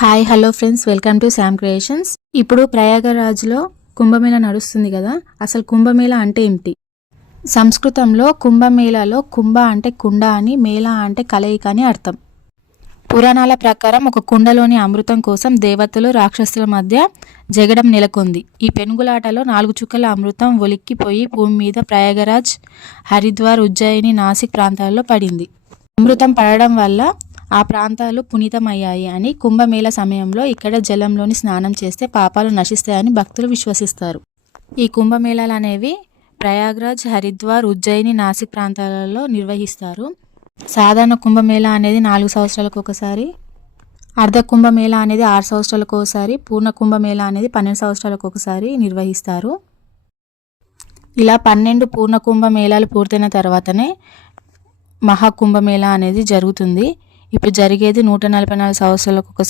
Hi hello friends, welcome to Sam creations. ఇప్పుడు ప్రయాగరాజ్లో కుంభమేళా నడుస్తుంది కదా. అసలు కుంభమేళా అంటే ఏమిటి? సంస్కృతంలో కుంభమేళాలో కుంభ అంటే కుండ అని, మేళా అంటే కలయిక అని అర్థం. పురాణాల ప్రకారం ఒక కుండలోని అమృతం కోసం దేవతలు రాక్షసుల మధ్య జగడం నెలకొంది. ఈ పెనుగులాటలో 4 చుక్కల అమృతం ఒలిక్కిపోయి భూమి మీద ప్రయాగరాజ్, హరిద్వార్, ఉజ్జయిని, నాసిక్ ప్రాంతాల్లో పడింది. అమృతం పడడం వల్ల ఆ ప్రాంతాలు పునీతమయ్యాయి అని, కుంభమేళా సమయంలో ఇక్కడ జలంలోని స్నానం చేస్తే పాపాలు నశిస్తాయని భక్తులు విశ్వసిస్తారు. ఈ కుంభమేళాలు అనేవి ప్రయాగ్రాజ్, హరిద్వార్, ఉజ్జయిని, నాసిక్ ప్రాంతాలలో నిర్వహిస్తారు. సాధారణ కుంభమేళా అనేది 4 సంవత్సరాలకు ఒకసారి, అర్ధ కుంభమేళా అనేది 6 సంవత్సరాలకు ఒకసారి, పూర్ణ కుంభమేళా అనేది 12 సంవత్సరాలకు ఒకసారి నిర్వహిస్తారు. ఇలా 12 పూర్ణ కుంభమేళాలు పూర్తయిన తర్వాతనే మహాకుంభమేళా అనేది జరుగుతుంది. ఇప్పుడు జరిగేది 144 సంవత్సరాలకు